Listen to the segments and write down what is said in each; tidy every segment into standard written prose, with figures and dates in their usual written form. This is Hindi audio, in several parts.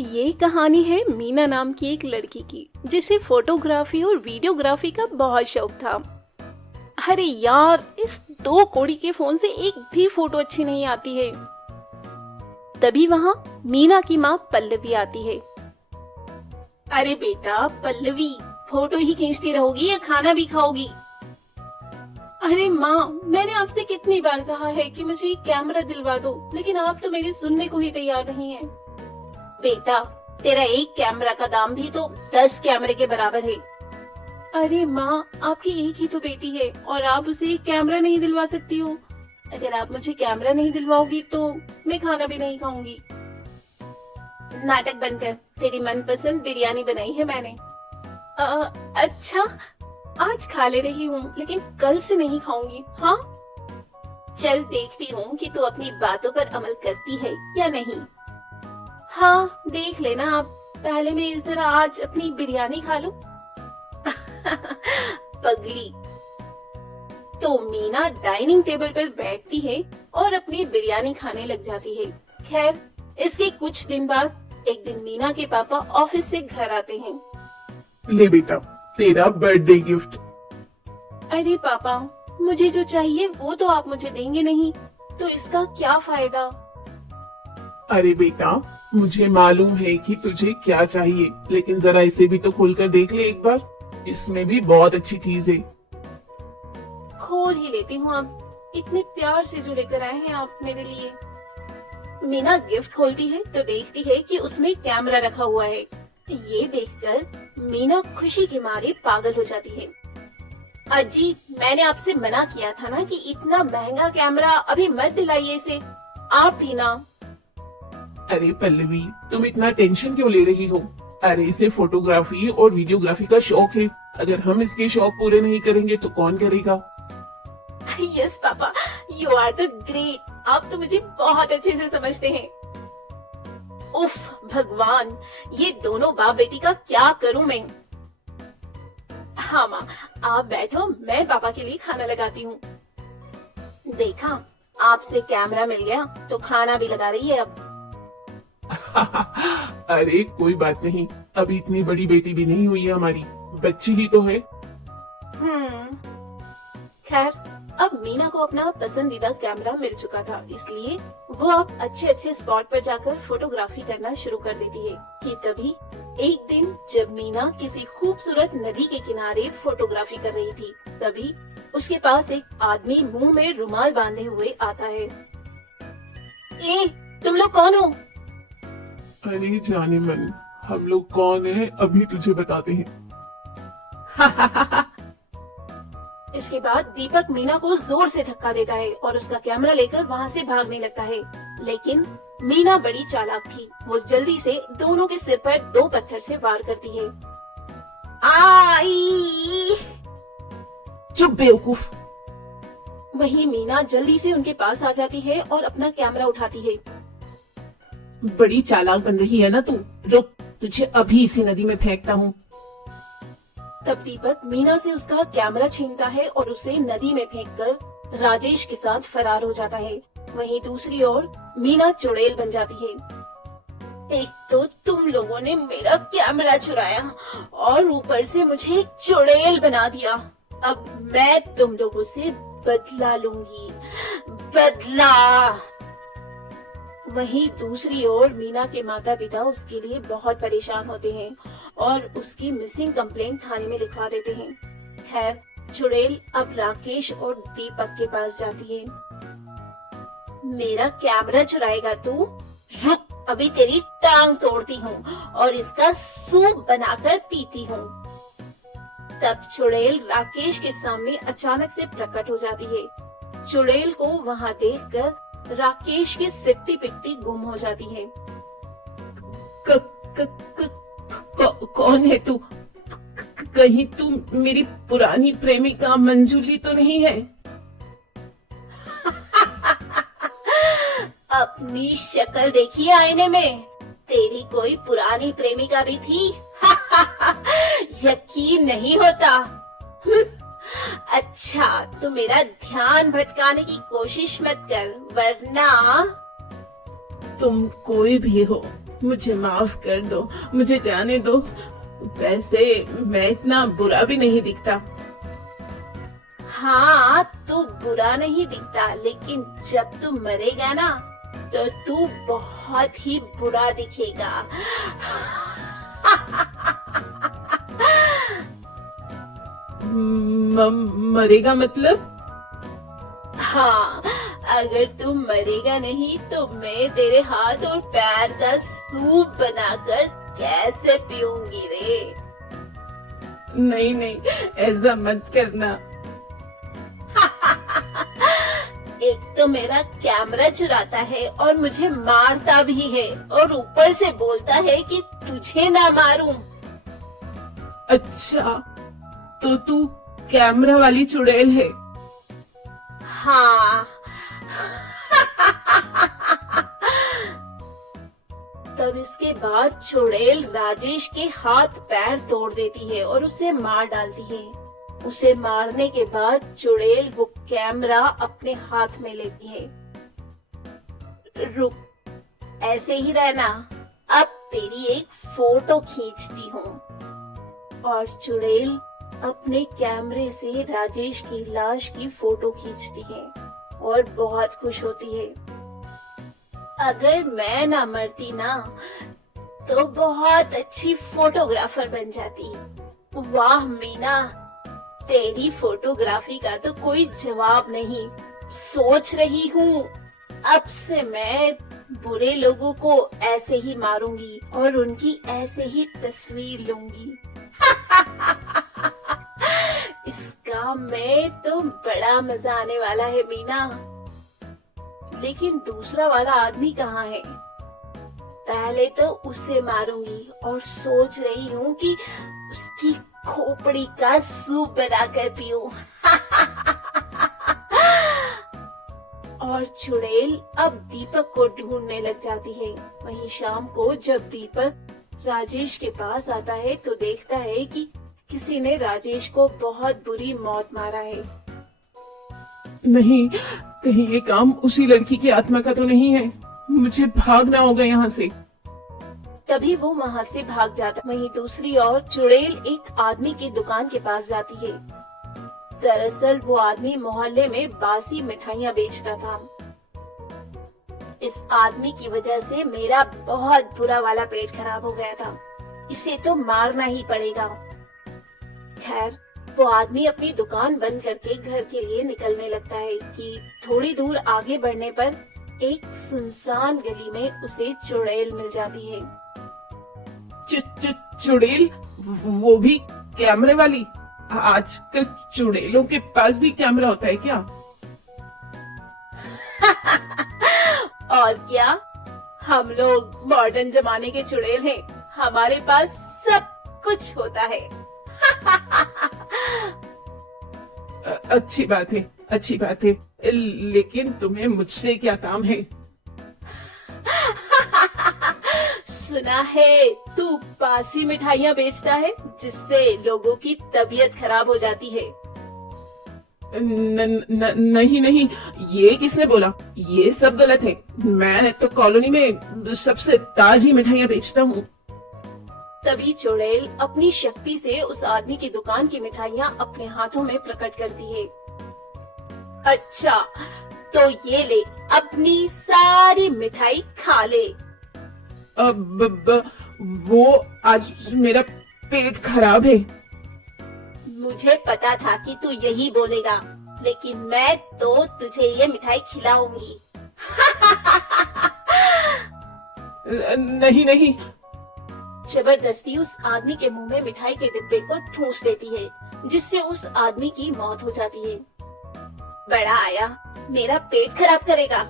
ये कहानी है मीना नाम की एक लड़की की जिसे फोटोग्राफी और वीडियोग्राफी का बहुत शौक था। अरे यार, इस 2 कौड़ी के फोन से एक भी फोटो अच्छी नहीं आती है। तभी वहाँ मीना की माँ पल्लवी आती है। अरे बेटा पल्लवी, फोटो ही खींचती रहोगी या खाना भी खाओगी? अरे माँ, मैंने आपसे कितनी बार कहा है कि मुझे एक कैमरा दिलवा दो, लेकिन आप तो मेरी सुनने को ही तैयार नहीं है। बेटा, तेरा एक कैमरा का दाम भी तो 10 कैमरे के बराबर है। अरे माँ, आपकी एक ही तो बेटी है और आप उसे एक कैमरा नहीं दिलवा सकती हो। अगर आप मुझे कैमरा नहीं दिलवाओगी तो मैं खाना भी नहीं खाऊंगी। नाटक बंद कर, तेरी मनपसंद बिरयानी बनाई है मैंने। अच्छा, आज खा ले रही हूँ लेकिन कल से नहीं खाऊंगी। हाँ, चल देखती हूँ कि तू अपनी बातों पर अमल करती है या नहीं। हाँ, देख लेना आप। पहले मैं जरा आज अपनी बिरयानी खा लूं। पगली। तो मीना डाइनिंग टेबल पर बैठती है और अपनी बिरयानी खाने लग जाती है। खैर, इसके कुछ दिन बाद एक दिन मीना के पापा ऑफिस से घर आते हैं। ले बेटा, तेरा बर्थडे गिफ्ट। अरे पापा, मुझे जो चाहिए वो तो आप मुझे देंगे नहीं, तो इसका क्या फायदा? अरे बेटा, मुझे मालूम है कि तुझे क्या चाहिए, लेकिन जरा इसे भी तो खोलकर देख ले एक बार। इसमें भी बहुत अच्छी चीज है। खोल ही लेती हूँ अब। इतने प्यार से जो लेकर आए हैं आप मेरे लिए। मीना गिफ्ट खोलती है तो देखती है कि उसमें कैमरा रखा हुआ है। ये देखकर मीना खुशी के मारे पागल हो जाती है। अजी, मैंने आपसे मना किया था ना कि इतना महंगा कैमरा अभी मत दिलाइए इसे। आप भी ना। अरे पल्लवी, तुम इतना टेंशन क्यों ले रही हो? अरे इसे फोटोग्राफी और वीडियोग्राफी का शौक है। अगर हम इसके शौक पूरे नहीं करेंगे तो कौन करेगा? Yes papa, you are the great. आप तो मुझे बहुत अच्छे से समझते हैं। उफ भगवान, ये दोनों बाप बेटी का क्या करूं मैं? हाँ माँ, आप बैठो, मैं पापा के लिए खाना लगाती हूँ। देखा, आपसे कैमरा मिल गया तो खाना भी लगा रही है अब। अरे कोई बात नहीं, अभी इतनी बड़ी बेटी भी नहीं हुई है हमारी, बच्ची ही तो है। खैर, अब मीना को अपना पसंदीदा कैमरा मिल चुका था, इसलिए वो अब अच्छे अच्छे स्पॉट पर जाकर फोटोग्राफी करना शुरू कर देती है। कि तभी एक दिन जब मीना किसी खूबसूरत नदी के किनारे फोटोग्राफी कर रही थी, तभी उसके पास एक आदमी मुंह में रुमाल बांधे हुए आता है। ए, तुम लोग कौन हो? अरे जाने मन, हम लोग कौन है अभी तुझे बताते हैं। इसके बाद दीपक मीना को जोर से धक्का देता है और उसका कैमरा लेकर वहाँ से भागने लगता है। लेकिन मीना बड़ी चालाक थी। वो जल्दी से दोनों के सिर पर 2 पत्थर से वार करती है। आई! चुप बेवकूफ। वहीं मीना जल्दी से उनके पास आ जाती है और अपना कैमरा उठाती है। बड़ी चालाक बन रही है ना तू। रुक, तुझे अभी इसी नदी में फेंकता हूँ। तब दीपक मीना से उसका कैमरा छीनता है और उसे नदी में फेंककर राजेश के साथ फरार हो जाता है। वहीं दूसरी ओर मीना चुड़ैल बन जाती है। एक तो तुम लोगों ने मेरा कैमरा चुराया और ऊपर से मुझे एक चुड़ैल बना दिया। अब मैं तुम लोगों से बदला लूंगी, बदला। वहीं दूसरी ओर मीना के माता पिता उसके लिए बहुत परेशान होते हैं और उसकी मिसिंग कंप्लेंट थाने में लिखवा देते हैं। खैर, चुड़ैल अब राकेश और दीपक के पास जाती है। मेरा कैमरा चुराएगा तू? रुक, अभी तेरी टांग तोड़ती हूँ और इसका सूप बनाकर पीती हूँ। तब चुड़ैल राकेश के सामने अचानक से प्रकट हो जाती है। चुड़ैल को वहाँ देखकर राकेश की सिट्टी पिट्टी गुम हो जाती है। कौन है तू? कहीं तू मेरी पुरानी प्रेमिका मंजूली तो नहीं है? अपनी शक्ल देखी आईने में? तेरी कोई पुरानी प्रेमिका भी थी? यकीन नहीं होता। अच्छा, तो मेरा ध्यान भटकाने की कोशिश मत कर, वरना। तुम कोई भी हो, मुझे माफ कर दो, मुझे जाने दो। वैसे मैं इतना बुरा भी नहीं दिखता। हाँ, तू बुरा नहीं दिखता, लेकिन जब तू मरेगा ना तो तू बहुत ही बुरा दिखेगा। मरेगा मतलब? हाँ, अगर तू मरेगा नहीं तो मैं तेरे हाथ और पैर का सूप बनाकर कैसे पीऊंगी रे। नहीं नहीं, ऐसा मत करना। एक तो मेरा कैमरा चुराता है और मुझे मारता भी है, और ऊपर से बोलता है कि तुझे ना मारूं। अच्छा, तो तू कैमरा वाली चुड़ैल है? हाँ। तब इसके बाद चुड़ैल राजेश के हाथ पैर तोड़ देती है और उसे मार डालती है। उसे मारने के बाद चुड़ैल वो कैमरा अपने हाथ में लेती है। रुक, ऐसे ही रहना, अब तेरी एक फोटो खींचती हूँ। और चुड़ैल अपने कैमरे से राजेश की लाश की फोटो खींचती है और बहुत खुश होती है। अगर मैं ना मरती ना तो बहुत अच्छी फोटोग्राफर बन जाती। वाह मीना, तेरी फोटोग्राफी का तो कोई जवाब नहीं। सोच रही हूँ अब से मैं बुरे लोगों को ऐसे ही मारूंगी और उनकी ऐसे ही तस्वीर लूंगी। इस काम में तो बड़ा मजा आने वाला है मीना। लेकिन दूसरा वाला आदमी कहाँ है? पहले तो उसे मारूंगी और सोच रही हूँ कि उसकी खोपड़ी का सूप बनाकर पीऊं। और चुड़ैल अब दीपक को ढूंढने लग जाती है। वहीं शाम को जब दीपक राजेश के पास आता है तो देखता है कि किसी ने राजेश को बहुत बुरी मौत मारा है। नहीं, कहीं ये काम उसी लड़की की आत्मा का तो नहीं है। मुझे भागना होगा यहाँ से। तभी वो वहाँ से भाग जाता। वहीं दूसरी ओर चुड़ैल एक आदमी की दुकान के पास जाती है। दरअसल वो आदमी मोहल्ले में बासी मिठाइयाँ बेचता था। इस आदमी की वजह से मेरा बहुत बुरा वाला पेट खराब हो गया था। इसे तो मारना ही पड़ेगा। खैर, वो आदमी अपनी दुकान बंद करके घर के लिए निकलने लगता है कि थोड़ी दूर आगे बढ़ने पर एक सुनसान गली में उसे चुड़ैल मिल जाती है। चुड़ैल? वो भी कैमरे वाली? आजकल चुड़ैलों के पास भी कैमरा होता है क्या? और क्या, हम लोग मॉडर्न जमाने के चुड़ैल हैं। हमारे पास सब कुछ होता है। अच्छी बात है, अच्छी बात है। लेकिन तुम्हें मुझसे क्या काम है? सुना है तू बासी मिठाइयाँ बेचता है जिससे लोगों की तबीयत खराब हो जाती है। नहीं नहीं, ये किसने बोला? ये सब गलत है। मैं तो कॉलोनी में सबसे ताजी मिठाइयाँ बेचता हूँ। तभी चुड़ैल अपनी शक्ति से उस आदमी की दुकान की मिठाइयाँ अपने हाथों में प्रकट करती है। अच्छा, तो ये ले, अपनी सारी मिठाई खा ले। वो आज मेरा पेट खराब है। मुझे पता था कि तू यही बोलेगा, लेकिन मैं तो तुझे ये मिठाई खिलाऊंगी। नहीं नहीं। जबरदस्ती उस आदमी के मुंह में मिठाई के डिब्बे को ठूंस देती है, जिससे उस आदमी की मौत हो जाती है। बड़ा आया, मेरा पेट खराब करेगा।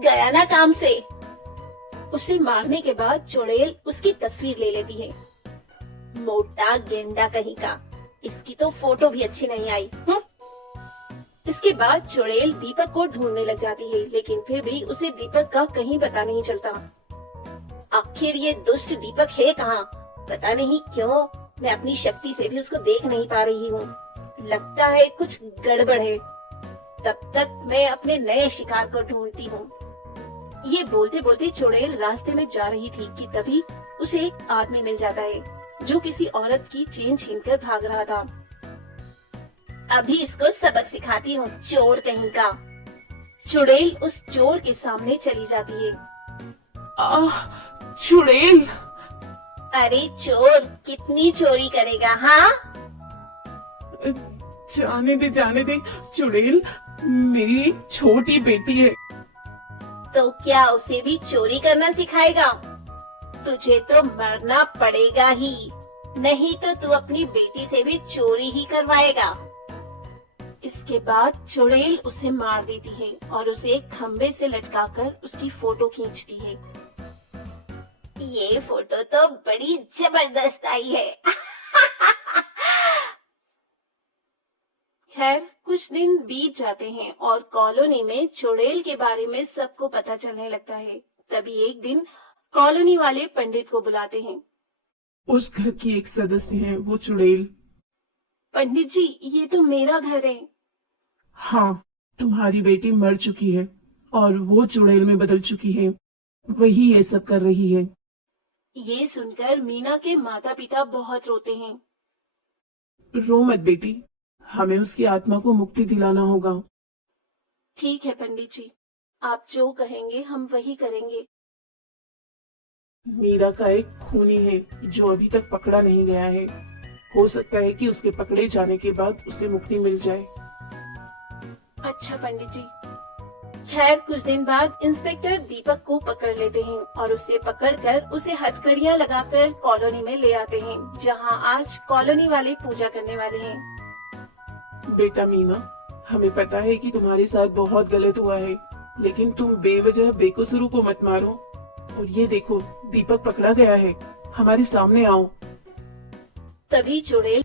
गया ना काम से। उसे मारने के बाद चुड़ैल उसकी तस्वीर ले लेती है। मोटा गेंडा कहीं का, इसकी तो फोटो भी अच्छी नहीं आई। इसके बाद चुड़ैल दीपक को ढूंढने लग जाती है, लेकिन फिर भी उसे दीपक का कहीं पता नहीं चलता। आखिर ये दुष्ट दीपक है कहाँ? पता नहीं क्यों मैं अपनी शक्ति से भी उसको देख नहीं पा रही हूँ। लगता है कुछ गड़बड़ है। तब तक मैं अपने नए शिकार को ढूंढती हूँ। ये बोलते बोलते चुड़ैल रास्ते में जा रही थी कि तभी उसे एक आदमी मिल जाता है जो किसी औरत की चेन छीनकर भाग रहा था। अभी इसको सबक सिखाती हूँ, चोर कहीं का। चुड़ैल उस चोर के सामने चली जाती है। चुड़ैल! अरे चोर, कितनी चोरी करेगा? हाँ, जाने दे चुड़ैल, मेरी एक छोटी बेटी है। तो क्या उसे भी चोरी करना सिखाएगा? तुझे तो मरना पड़ेगा ही, नहीं तो तू अपनी बेटी से भी चोरी ही करवाएगा। इसके बाद चुड़ैल उसे मार देती है और उसे एक खंबे से लटकाकर उसकी फोटो खींचती है। ये फोटो तो बड़ी जबरदस्त आई है। खैर, कुछ दिन बीत जाते हैं और कॉलोनी में चुड़ैल के बारे में सबको पता चलने लगता है। तभी एक दिन कॉलोनी वाले पंडित को बुलाते हैं। उस घर की एक सदस्य है वो चुड़ैल। पंडित जी, ये तो मेरा घर है। हाँ, तुम्हारी बेटी मर चुकी है और वो चुड़ैल में बदल चुकी है, वही ये सब कर रही है। ये सुनकर मीना के माता पिता बहुत रोते हैं। रो मत बेटी, हमें उसकी आत्मा को मुक्ति दिलाना होगा। ठीक है पंडित जी, आप जो कहेंगे हम वही करेंगे। मीरा का एक खूनी है जो अभी तक पकड़ा नहीं गया है। हो सकता है कि उसके पकड़े जाने के बाद उसे मुक्ति मिल जाए। अच्छा पंडित जी। खैर, कुछ दिन बाद इंस्पेक्टर दीपक को पकड़ लेते हैं और उसे पकड़कर उसे हथकड़ियां लगाकर कॉलोनी में ले आते हैं, जहां आज कॉलोनी वाले पूजा करने वाले हैं। बेटा मीना, हमें पता है कि तुम्हारे साथ बहुत गलत हुआ है, लेकिन तुम बेवजह बेकसूरों को मत मारो। और ये देखो, दीपक पकड़ा गया है, हमारे सामने आओ। तभी चुड़ैल